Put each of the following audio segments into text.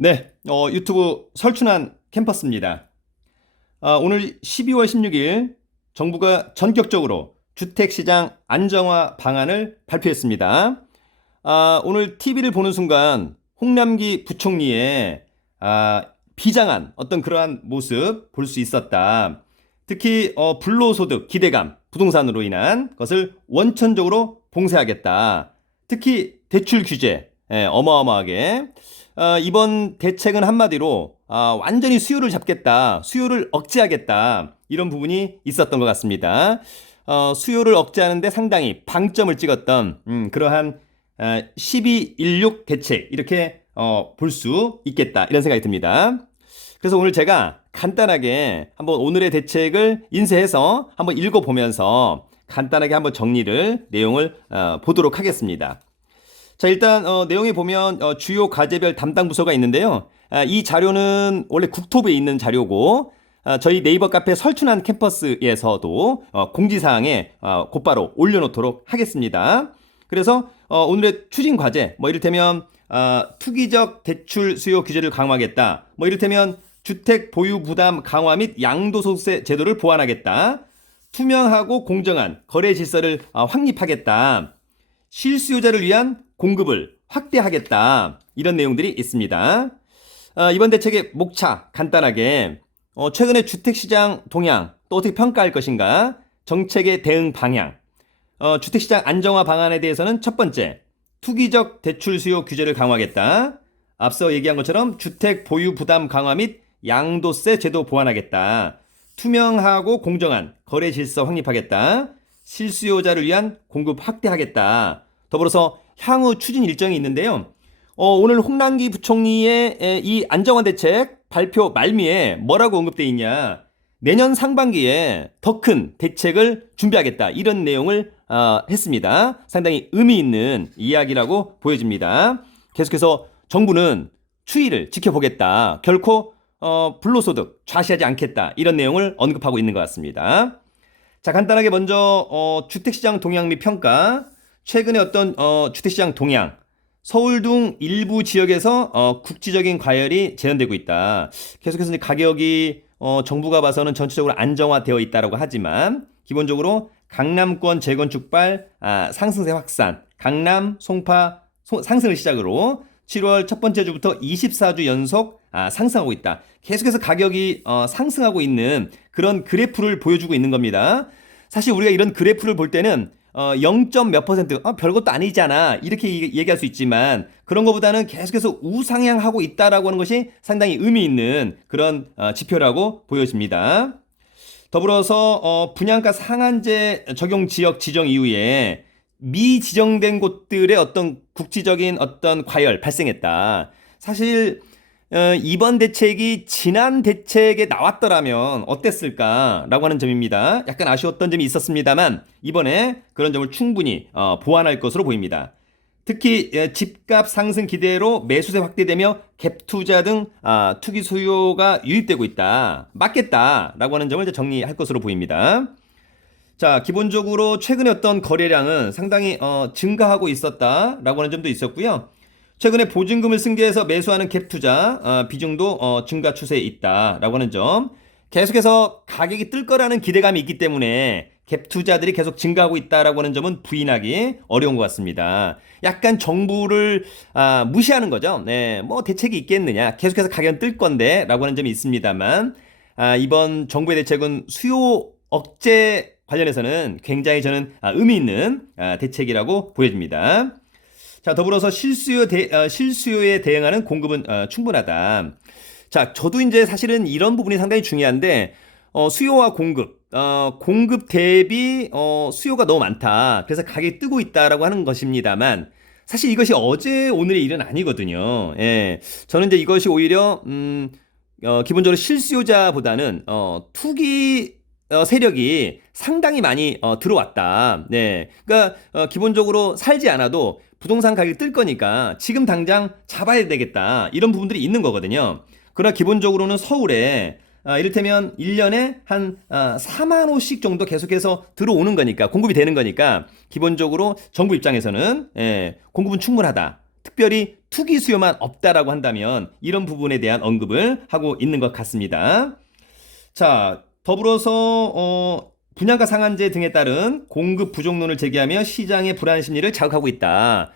네, 유튜브 설춘환 캠퍼스입니다. 오늘 12월 16일 정부가 전격적으로 주택시장 안정화 방안을 발표했습니다. 오늘 TV를 보는 순간 홍남기 부총리의 비장한 어떤 그러한 모습 볼 수 있었다. 특히 불로소득 기대감, 부동산으로 인한 것을 원천적으로 봉쇄하겠다. 특히 대출 규제, 어마어마하게. 이번 대책은 한마디로 완전히 수요를 잡겠다, 수요를 억제하겠다 이런 부분이 있었던 것 같습니다. 수요를 억제하는데 상당히 방점을 찍었던 그러한 12.16 대책 이렇게 볼 수 있겠다 이런 생각이 듭니다. 그래서 오늘 제가 간단하게 한번 오늘의 대책을 인쇄해서 한번 읽어보면서 간단하게 한번 정리를 내용을 보도록 하겠습니다. 자, 일단 내용에 보면 주요 과제별 담당 부서가 있는데요. 이 자료는 원래 국토부에 있는 자료고 저희 네이버 카페 설춘환 캠퍼스에서도 공지사항에 곧바로 올려놓도록 하겠습니다. 그래서 오늘의 추진 과제, 뭐 이를테면 투기적 대출 수요 규제를 강화하겠다. 뭐 이를테면 주택 보유 부담 강화 및 양도소득세 제도를 보완하겠다. 투명하고 공정한 거래 질서를 확립하겠다. 실수요자를 위한 공급을 확대하겠다. 이런 내용들이 있습니다. 이번 대책의 목차 간단하게 최근의 주택시장 동향 또 어떻게 평가할 것인가, 정책의 대응 방향, 주택시장 안정화 방안에 대해서는 첫 번째, 투기적 대출 수요 규제를 강화하겠다. 앞서 얘기한 것처럼 주택 보유 부담 강화 및 양도세 제도 보완하겠다. 투명하고 공정한 거래 질서 확립하겠다. 실수요자를 위한 공급 확대하겠다. 더불어서 향후 추진 일정이 있는데요. 오늘 홍남기 부총리의 이 안정화 대책 발표 말미에 뭐라고 언급되어 있냐. 내년 상반기에 더 큰 대책을 준비하겠다. 이런 내용을 했습니다. 상당히 의미 있는 이야기라고 보여집니다. 계속해서 정부는 추이를 지켜보겠다. 결코 불로소득 좌시하지 않겠다. 이런 내용을 언급하고 있는 것 같습니다. 자, 간단하게 먼저 주택시장 동향 및 평가. 최근에 어떤 주택시장 동향, 서울 등 일부 지역에서 국지적인 과열이 재현되고 있다. 계속해서 이제 가격이 정부가 봐서는 전체적으로 안정화되어 있다라고 하지만 기본적으로 강남권 재건축발 상승세 확산, 강남, 송파 상승을 시작으로 7월 첫 번째 주부터 24주 연속 상승하고 있다. 계속해서 가격이 상승하고 있는 그런 그래프를 보여주고 있는 겁니다. 사실 우리가 이런 그래프를 볼 때는 0. 몇 퍼센트, 별것도 아니잖아 이렇게 얘기할 수 있지만 그런 것보다는 계속해서 우상향하고 있다라고 하는 것이 상당히 의미 있는 그런 지표라고 보여집니다. 더불어서 분양가 상한제 적용 지역 지정 이후에 미지정된 곳들의 어떤 국지적인 어떤 과열 발생했다. 사실 이번 대책이 지난 대책에 나왔더라면 어땠을까라고 하는 점입니다. 약간 아쉬웠던 점이 있었습니다만 이번에 그런 점을 충분히 보완할 것으로 보입니다. 특히 집값 상승 기대로 매수세 확대되며 갭 투자 등 투기 수요가 유입되고 있다. 맞겠다라고 하는 점을 이제 정리할 것으로 보입니다. 자, 기본적으로 최근에 어떤 거래량은 상당히 증가하고 있었다라고 하는 점도 있었고요. 최근에 보증금을 승계해서 매수하는 갭 투자 비중도 증가 추세에 있다라고 하는 점. 계속해서 가격이 뜰 거라는 기대감이 있기 때문에 갭 투자들이 계속 증가하고 있다라고 하는 점은 부인하기 어려운 것 같습니다. 약간 정부를 무시하는 거죠. 네, 뭐 대책이 있겠느냐. 계속해서 가격은 뜰 건데라고 하는 점이 있습니다만 이번 정부의 대책은 수요 억제 관련해서는 굉장히 저는 의미 있는 대책이라고 보여집니다. 자, 더불어서 실수요에 대응하는 공급은 충분하다. 자, 저도 이제 사실은 이런 부분이 상당히 중요한데 수요와 공급 대비 수요가 너무 많다. 그래서 가격이 뜨고 있다라고 하는 것입니다만 사실 이것이 어제 오늘의 일은 아니거든요. 예, 저는 이제 이것이 오히려 기본적으로 실수요자보다는 투기 세력이 상당히 많이 들어왔다. 네, 그러니까 기본적으로 살지 않아도 부동산 가격이 뜰 거니까 지금 당장 잡아야 되겠다. 이런 부분들이 있는 거거든요. 그러나 기본적으로는 서울에 이를테면 1년에 한 4만 호씩 정도 계속해서 들어오는 거니까 공급이 되는 거니까 기본적으로 정부 입장에서는 공급은 충분하다. 특별히 투기 수요만 없다라고 한다면 이런 부분에 대한 언급을 하고 있는 것 같습니다. 자, 더불어서 분양가 상한제 등에 따른 공급 부족론을 제기하며 시장의 불안 심리를 자극하고 있다.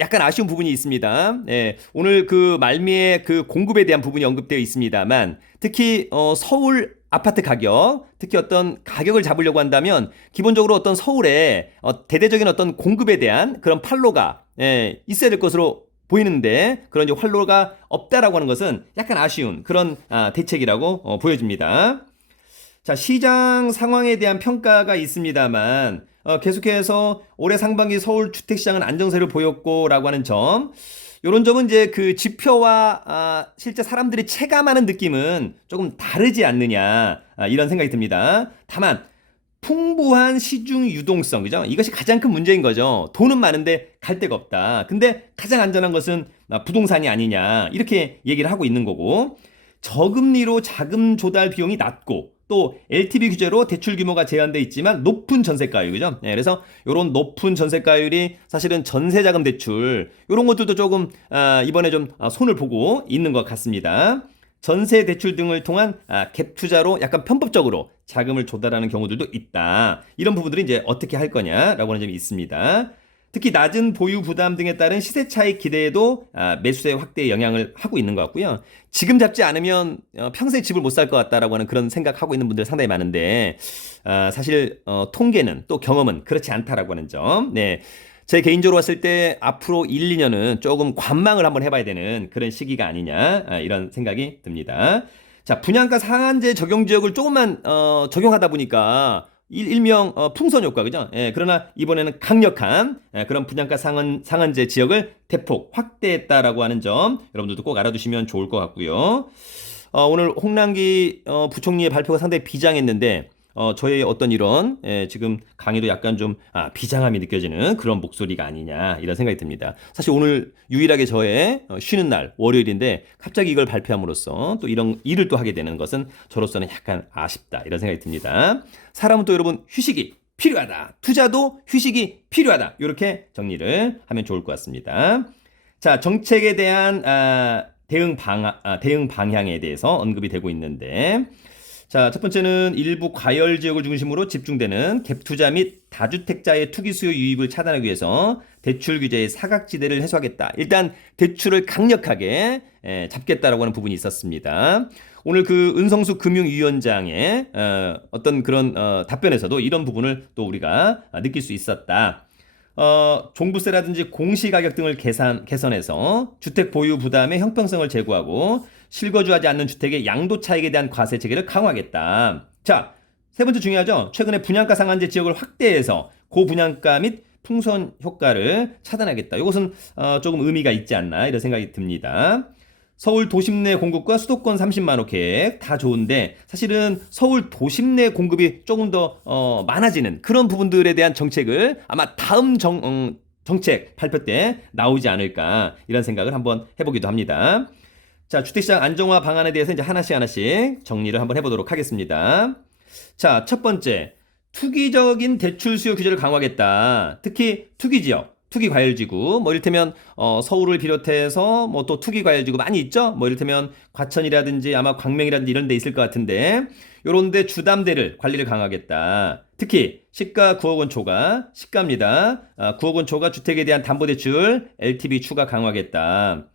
약간 아쉬운 부분이 있습니다. 예, 오늘 그 말미에 그 공급에 대한 부분이 언급되어 있습니다만 특히 서울 아파트 가격, 특히 어떤 가격을 잡으려고 한다면 기본적으로 어떤 서울에 대대적인 어떤 공급에 대한 그런 판로가 있어야 될 것으로 보이는데 그런 이제 활로가 없다라고 하는 것은 약간 아쉬운 그런 대책이라고 보여집니다. 자, 시장 상황에 대한 평가가 있습니다만 계속해서 올해 상반기 서울 주택시장은 안정세를 보였고라고 하는 점, 이런 점은 이제 그 지표와 실제 사람들이 체감하는 느낌은 조금 다르지 않느냐 이런 생각이 듭니다. 다만 풍부한 시중 유동성, 그죠? 이것이 가장 큰 문제인 거죠. 돈은 많은데 갈 데가 없다. 근데 가장 안전한 것은 부동산이 아니냐 이렇게 얘기를 하고 있는 거고, 저금리로 자금 조달 비용이 낮고 또 LTV 규제로 대출 규모가 제한돼 있지만 높은 전세가율, 그죠? 네, 그래서 이런 높은 전세가율이 사실은 전세자금 대출 이런 것들도 조금 이번에 좀 손을 보고 있는 것 같습니다. 전세 대출 등을 통한 갭 투자로 약간 편법적으로 자금을 조달하는 경우들도 있다. 이런 부분들이 이제 어떻게 할 거냐라고 하는 점이 있습니다. 특히 낮은 보유 부담 등에 따른 시세 차익 기대에도 매수세 확대에 영향을 하고 있는 것 같고요. 지금 잡지 않으면 평생 집을 못 살 것 같다라고 하는 그런 생각하고 있는 분들 상당히 많은데 사실 통계는 또 경험은 그렇지 않다라고 하는 점. 네. 제 개인적으로 봤을 때 앞으로 1, 2년은 조금 관망을 한번 해봐야 되는 그런 시기가 아니냐 이런 생각이 듭니다. 자, 분양가 상한제 적용 지역을 조금만 적용하다 보니까 일명 풍선 효과, 그죠? 예, 그러나 이번에는 강력한 그런 분양가 상한제 지역을 대폭 확대했다라고 하는 점 여러분들도 꼭 알아두시면 좋을 것 같고요. 오늘 홍남기 부총리의 발표가 상당히 비장했는데 저의 어떤 이런 지금 강의도 약간 좀 비장함이 느껴지는 그런 목소리가 아니냐 이런 생각이 듭니다. 사실 오늘 유일하게 저의 쉬는 날 월요일인데 갑자기 이걸 발표함으로써 또 이런 일을 또 하게 되는 것은 저로서는 약간 아쉽다 이런 생각이 듭니다. 사람은 또 여러분 휴식이 필요하다. 투자도 휴식이 필요하다. 이렇게 정리를 하면 좋을 것 같습니다. 자, 정책에 대한 대응 방향에 대해서 언급이 되고 있는데, 자, 첫 번째는 일부 과열 지역을 중심으로 집중되는 갭 투자 및 다주택자의 투기 수요 유입을 차단하기 위해서 대출 규제의 사각지대를 해소하겠다. 일단 대출을 강력하게 잡겠다라고 하는 부분이 있었습니다. 오늘 그 은성수 금융위원장의 어떤 그런 답변에서도 이런 부분을 또 우리가 느낄 수 있었다. 종부세라든지 공시가격 등을 개선해서 주택 보유 부담의 형평성을 제고하고 실거주하지 않는 주택의 양도 차익에 대한 과세 체계를 강화하겠다. 자, 세 번째 중요하죠. 최근에 분양가 상한제 지역을 확대해서 고분양가 및 풍선 효과를 차단하겠다. 이것은 조금 의미가 있지 않나 이런 생각이 듭니다. 서울 도심 내 공급과 수도권 30만 호 계획 다 좋은데 사실은 서울 도심 내 공급이 조금 더 많아지는 그런 부분들에 대한 정책을 아마 다음 정책 발표 때 나오지 않을까 이런 생각을 한번 해보기도 합니다. 자, 주택시장 안정화 방안에 대해서 이제 하나씩 정리를 한번 해보도록 하겠습니다. 자, 첫 번째, 투기적인 대출 수요 규제를 강화하겠다. 특히 투기지역, 투기과열지구, 뭐 이를테면 서울을 비롯해서 뭐 또 투기과열지구 많이 있죠. 뭐 이를테면 과천이라든지 아마 광명이라든지 이런 데 있을 것 같은데 요런 데 주담대를 관리를 강화하겠다. 특히 시가 9억 원 초과, 시가입니다. 9억 원 초과 주택에 대한 담보대출 LTV 추가 강화하겠다.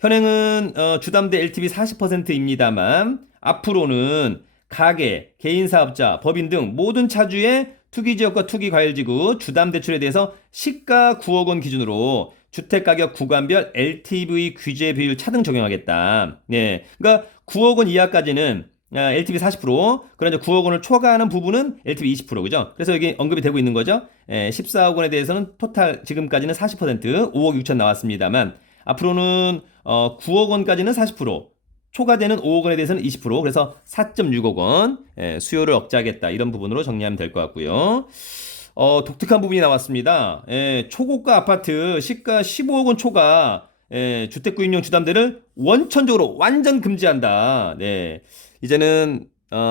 현행은 주담대 LTV 40%입니다만 앞으로는 가계, 개인사업자, 법인 등 모든 차주의 투기지역과 투기과열지구 주담대출에 대해서 시가 9억 원 기준으로 주택가격 구간별 LTV 규제 비율 차등 적용하겠다. 네, 그러니까 9억 원 이하까지는 LTV 40%, 그러나 9억 원을 초과하는 부분은 LTV 20%, 그죠? 그래서 여기 언급이 되고 있는 거죠. 14억 원에 대해서는 토탈 지금까지는 40%, 5억 6천 나왔습니다만 앞으로는 9억 원까지는 40%, 초과되는 5억 원에 대해서는 20%, 그래서 4.6억 원 수요를 억제하겠다. 이런 부분으로 정리하면 될 것 같고요. 독특한 부분이 나왔습니다. 초고가 아파트 시가 15억 원 초과 주택 구입용 주담대를 원천적으로 완전 금지한다. 네. 이제는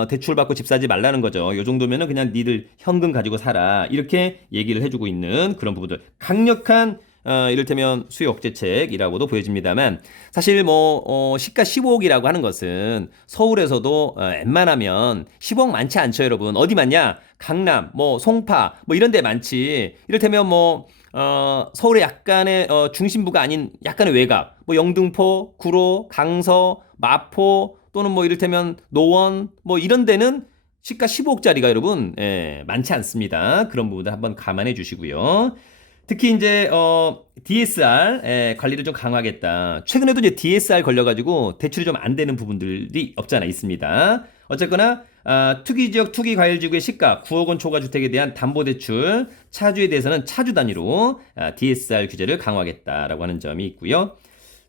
대출 받고 집 사지 말라는 거죠. 요 정도면은 그냥 니들 현금 가지고 살아. 이렇게 얘기를 해주고 있는 그런 부분들. 강력한 이를테면 수요 억제책이라고도 보여집니다만 사실 시가 15억이라고 하는 것은 서울에서도 웬만하면 10억 많지 않죠, 여러분. 어디 많냐? 강남, 송파, 이런 데 많지. 이를테면 서울의 약간의 중심부가 아닌 약간의 외곽, 영등포, 구로, 강서, 마포 또는 이를테면 노원 이런 데는 시가 15억짜리가 여러분 많지 않습니다. 그런 부분도 한번 감안해 주시고요. 특히 이제 DSR 관리를 좀 강화하겠다. 최근에도 이제 DSR 걸려가지고 대출이 좀 안 되는 부분들이 없지 않아 있습니다. 어쨌거나 투기지역 투기과열지구의 시가 9억 원 초과 주택에 대한 담보대출 차주에 대해서는 차주 단위로 DSR 규제를 강화하겠다라고 하는 점이 있고요.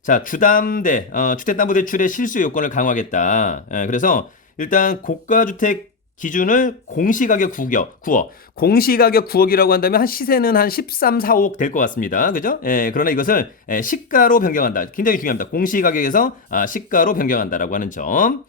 자, 주담대 주택담보대출의 실수 요건을 강화하겠다. 그래서 일단 고가주택 기준을 공시가격 9억. 공시가격 9억이라고 한다면 시세는 한 13, 4억 될 것 같습니다. 그죠? 그러나 이것을 시가로 변경한다. 굉장히 중요합니다. 공시가격에서 시가로 변경한다라고 하는 점.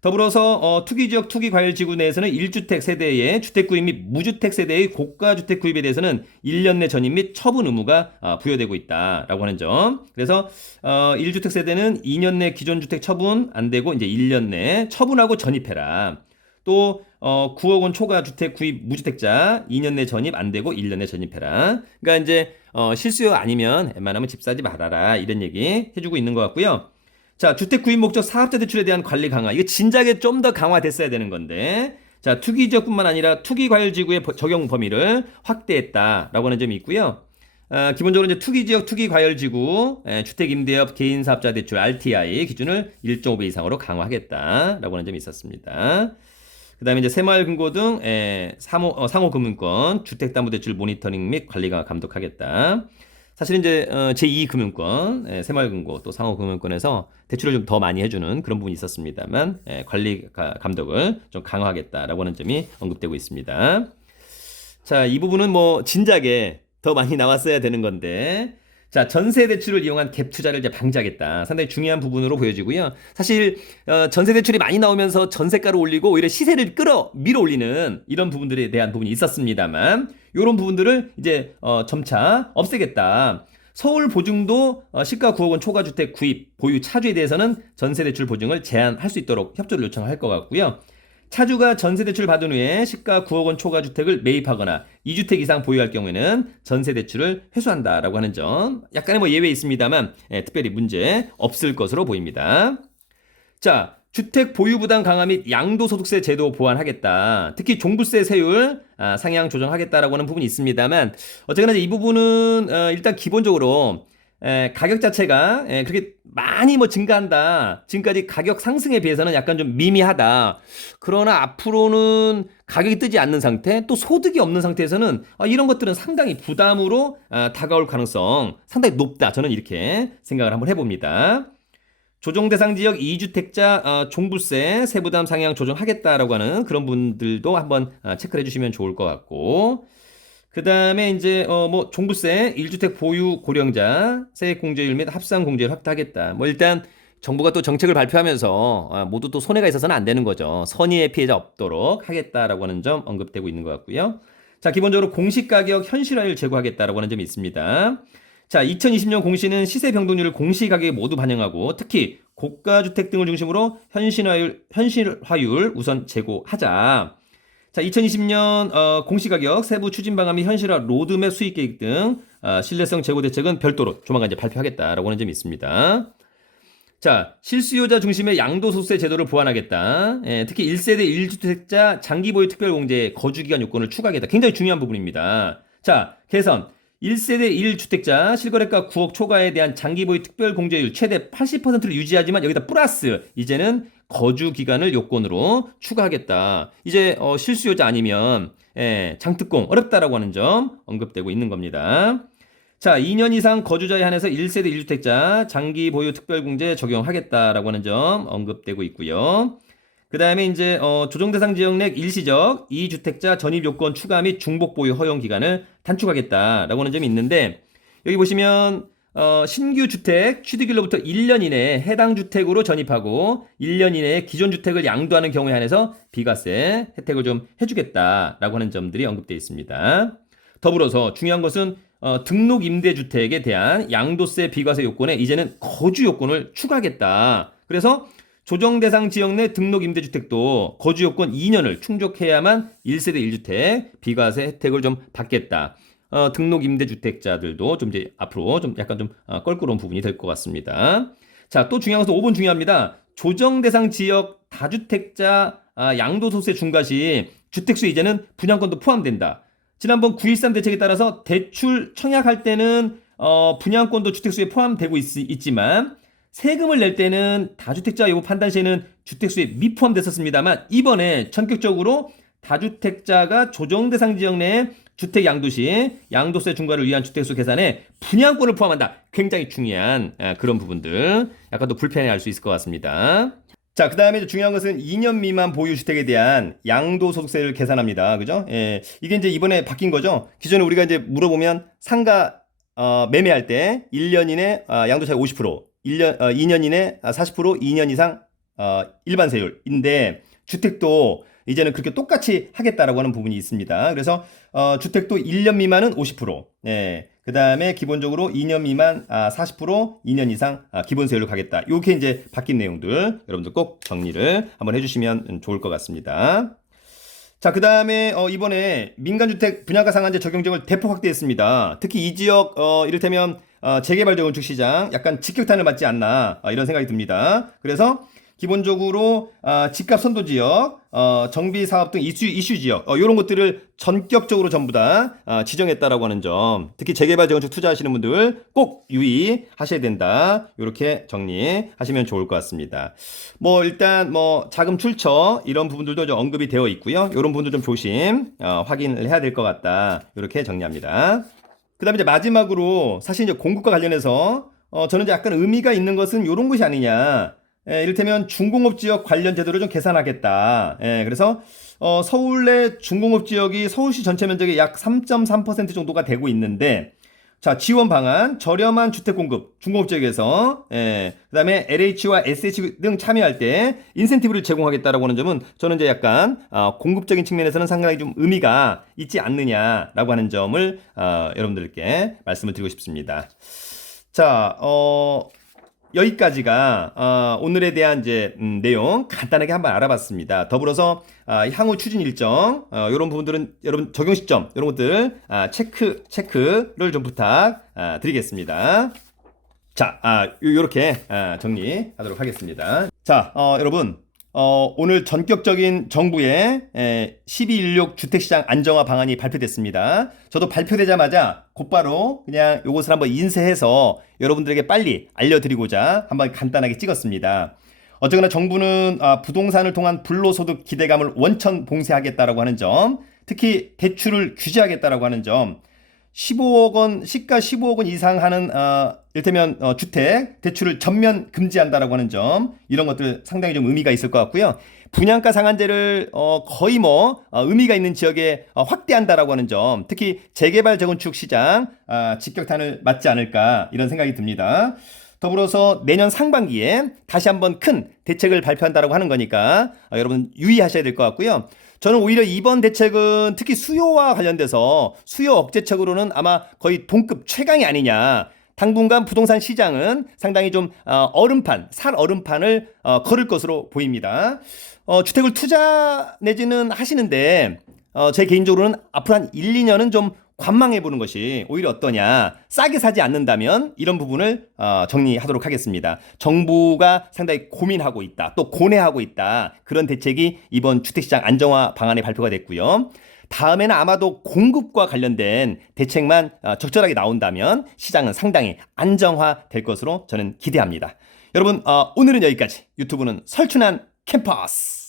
더불어서 투기지역 투기과열지구 내에서는 1주택 세대의 주택구입 및 무주택 세대의 고가주택 구입에 대해서는 1년 내 전입 및 처분 의무가 부여되고 있다라고 하는 점. 그래서 1주택 세대는 2년 내 기존 주택 처분 안 되고 이제 1년 내 처분하고 전입해라. 또 9억 원 초과 주택 구입 무주택자 2년 내 전입 안 되고 1년 내 전입해라. 그러니까 이제 실수요 아니면 웬만하면 집 사지 말아라 이런 얘기 해주고 있는 것 같고요. 자, 주택 구입 목적 사업자 대출에 대한 관리 강화. 이거 진작에 좀 더 강화됐어야 되는 건데. 자, 투기 지역뿐만 아니라 투기 과열 지구의 적용 범위를 확대했다라고 하는 점이 있고요. 기본적으로 이제 투기 지역 투기 과열 지구 주택 임대업 개인 사업자 대출 RTI 기준을 1.5배 이상으로 강화하겠다라고 하는 점이 있었습니다. 그다음에 이제 새마을 금고 등 상호 금융권 주택담보대출 모니터링 및 관리가 감독하겠다. 사실 이제 제2금융권, 새마을금고 또 상호금융권에서 대출을 좀 더 많이 해주는 그런 부분이 있었습니다만 관리 감독을 좀 강화하겠다라고 하는 점이 언급되고 있습니다. 자, 이 부분은 진작에 더 많이 나왔어야 되는 건데 자, 전세 대출을 이용한 갭 투자를 이제 방지하겠다. 상당히 중요한 부분으로 보여지고요. 사실 전세 대출이 많이 나오면서 전세가를 올리고 오히려 시세를 밀어 올리는 이런 부분들에 대한 부분이 있었습니다만 이런 부분들을 이제 점차 없애겠다. 서울 보증도 시가 9억 원 초과 주택 구입 보유 차주에 대해서는 전세 대출 보증을 제한할 수 있도록 협조를 요청할 것 같고요. 차주가 전세대출 받은 후에 시가 9억 원 초과 주택을 매입하거나 2주택 이상 보유할 경우에는 전세대출을 회수한다라고 하는 점. 약간의 예외 있습니다만 특별히 문제 없을 것으로 보입니다. 자, 주택 보유 부담 강화 및 양도소득세 제도 보완하겠다. 특히 종부세 세율 상향 조정하겠다라고 하는 부분이 있습니다만 어쨌거나 이 부분은 일단 기본적으로 가격 자체가 그렇게 많이 증가한다. 지금까지 가격 상승에 비해서는 약간 좀 미미하다. 그러나 앞으로는 가격이 뜨지 않는 상태, 또 소득이 없는 상태에서는 이런 것들은 상당히 부담으로 다가올 가능성 상당히 높다. 저는 이렇게 생각을 한번 해봅니다. 조정 대상 지역 2주택자 종부세 세부담 상향 조정하겠다라고 하는 그런 분들도 한번 체크를 해주시면 좋을 것 같고, 그 다음에 이제 종부세 1주택 보유 고령자 세액 공제율 및 합산 공제율 확대하겠다. 일단 정부가 또 정책을 발표하면서 모두 또 손해가 있어서는 안 되는 거죠. 선의의 피해자 없도록 하겠다라고 하는 점 언급되고 있는 것 같고요. 자, 기본적으로 공시가격 현실화율 제고하겠다라고 하는 점이 있습니다. 자, 2020년 공시는 시세 변동률을 공시가격에 모두 반영하고 특히 고가주택 등을 중심으로 현실화율 우선 제고하자. 자, 2020년 공시가격 세부 추진 방안 및 현실화 로드맵 수익 계획 등 신뢰성 제고 대책은 별도로 조만간 이제 발표하겠다라고 하는 점이 있습니다. 자, 실수요자 중심의 양도소득세 제도를 보완하겠다. 특히 1세대 1주택자 장기 보유 특별공제 거주기간 요건을 추가하겠다. 굉장히 중요한 부분입니다. 자, 개선. 1세대 1주택자 실거래가 9억 초과에 대한 장기 보유 특별 공제율 최대 80%를 유지하지만 여기다 플러스 이제는 거주 기간을 요건으로 추가하겠다. 이제 실수요자 아니면 장특공 어렵다라고 하는 점 언급되고 있는 겁니다. 자, 2년 이상 거주자에 한해서 1세대 1주택자 장기 보유 특별 공제 적용하겠다라고 하는 점 언급되고 있고요. 그 다음에 이제 조정 대상 지역 내 일시적 2주택자 전입 요건 추가 및 중복 보유 허용 기간을 단축하겠다라고 하는 점이 있는데, 여기 보시면 신규 주택 취득일로부터 1년 이내에 해당 주택으로 전입하고 1년 이내에 기존 주택을 양도하는 경우에 한해서 비과세 혜택을 좀 해주겠다라고 하는 점들이 언급되어 있습니다. 더불어서 중요한 것은 등록 임대주택에 대한 양도세 비과세 요건에 이제는 거주 요건을 추가하겠다. 그래서 조정 대상 지역 내 등록 임대주택도 거주 요건 2년을 충족해야만 1세대 1주택 비과세 혜택을 좀 받겠다. 등록 임대주택자들도 좀 이제 앞으로 좀 약간 좀 껄끄러운 부분이 될 것 같습니다. 자, 또 중요한 것은 5번 중요합니다. 조정 대상 지역 다주택자 양도소득세 중과 시 주택수 이제는 분양권도 포함된다. 지난번 9.13 대책에 따라서 대출 청약할 때는 분양권도 주택수에 포함되고 있지만 세금을 낼 때는 다주택자 여부 판단 시에는 주택수에 미포함됐었습니다만 이번에 전격적으로 다주택자가 조정 대상 지역 내에 주택 양도 시 양도세 중과를 위한 주택수 계산에 분양권을 포함한다. 굉장히 중요한 그런 부분들 약간 더 불편해할 수 있을 것 같습니다. 자, 그 다음에 중요한 것은 2년 미만 보유 주택에 대한 양도소득세를 계산합니다. 그죠? 예, 이게 이제 이번에 바뀐 거죠. 기존에 우리가 이제 물어보면 상가 매매할 때 1년 이내 양도세가 50%, 2년 이내 40%, 2년 이상 일반 세율인데 주택도 이제는 그렇게 똑같이 하겠다라고 하는 부분이 있습니다. 그래서 주택도 1년 미만은 50%, 예, 그 다음에 기본적으로 2년 미만 40%, 2년 이상 기본세율로 가겠다. 이렇게 이제 바뀐 내용들 여러분들 꼭 정리를 한번 해주시면 좋을 것 같습니다. 자, 그 다음에 이번에 민간주택 분양가 상한제 적용 지역을 대폭 확대했습니다. 특히 이 지역 이를테면 재개발 재건축 시장 약간 직격탄을 맞지 않나 이런 생각이 듭니다. 그래서 기본적으로 집값 선도 지역, 정비 사업 등 이슈 지역 이런 것들을 전격적으로 전부 다 지정했다라고 하는 점, 특히 재개발 재건축 투자하시는 분들 꼭 유의하셔야 된다. 이렇게 정리하시면 좋을 것 같습니다. 뭐 일단 뭐 자금 출처 이런 부분들도 좀 언급이 되어 있고요. 이런 부분도 좀 조심 확인을 해야 될 것 같다. 이렇게 정리합니다. 그다음에 이제 마지막으로 사실 이제 공급과 관련해서 저는 이제 약간 의미가 있는 것은 이런 것이 아니냐. 이를테면 중공업 지역 관련 제도를 좀 계산하겠다. 그래서 서울 내 중공업 지역이 서울시 전체 면적의 약 3.3% 정도가 되고 있는데, 자, 지원 방안, 저렴한 주택 공급, 중공업 지역에서, 그 다음에 LH와 SH 등 참여할 때 인센티브를 제공하겠다라고 하는 점은 저는 이제 약간 공급적인 측면에서는 상당히 좀 의미가 있지 않느냐라고 하는 점을 여러분들께 말씀을 드리고 싶습니다. 자, 여기까지가 오늘에 대한 이제 내용 간단하게 한번 알아봤습니다. 더불어서 향후 추진 일정 이런 부분들은 여러분 적용 시점 이런 것들 체크를 좀 부탁드리겠습니다. 자, 요렇게 정리하도록 하겠습니다. 자, 여러분 오늘 전격적인 정부의 12.16 주택시장 안정화 방안이 발표됐습니다. 저도 발표되자마자 곧바로 그냥 요것을 한번 인쇄해서 여러분들에게 빨리 알려드리고자 한번 간단하게 찍었습니다. 어쨌거나 정부는 부동산을 통한 불로소득 기대감을 원천 봉쇄하겠다라고 하는 점, 특히 대출을 규제하겠다라고 하는 점, 15억 원, 시가 15억 원 이상 하는 이를테면 주택 대출을 전면 금지한다라고 하는 점, 이런 것들 상당히 좀 의미가 있을 것 같고요. 분양가 상한제를 거의 의미가 있는 지역에 확대한다라고 하는 점, 특히 재개발 재건축 시장 직격탄을 맞지 않을까 이런 생각이 듭니다. 더불어서 내년 상반기에 다시 한번 큰 대책을 발표한다라고 하는 거니까 여러분 유의하셔야 될 것 같고요. 저는 오히려 이번 대책은 특히 수요와 관련돼서 수요 억제책으로는 아마 거의 동급 최강이 아니냐. 당분간 부동산 시장은 상당히 좀 살 얼음판을 걸을 것으로 보입니다. 주택을 투자 내지는 하시는데 제 개인적으로는 앞으로 한 1, 2년은 좀 관망해 보는 것이 오히려 어떠냐. 싸게 사지 않는다면 이런 부분을 정리하도록 하겠습니다. 정부가 상당히 고민하고 있다. 또 고뇌하고 있다. 그런 대책이 이번 주택시장 안정화 방안에 발표가 됐고요. 다음에는 아마도 공급과 관련된 대책만 적절하게 나온다면 시장은 상당히 안정화될 것으로 저는 기대합니다. 여러분 오늘은 여기까지. 유튜브는 설춘한 캠퍼스.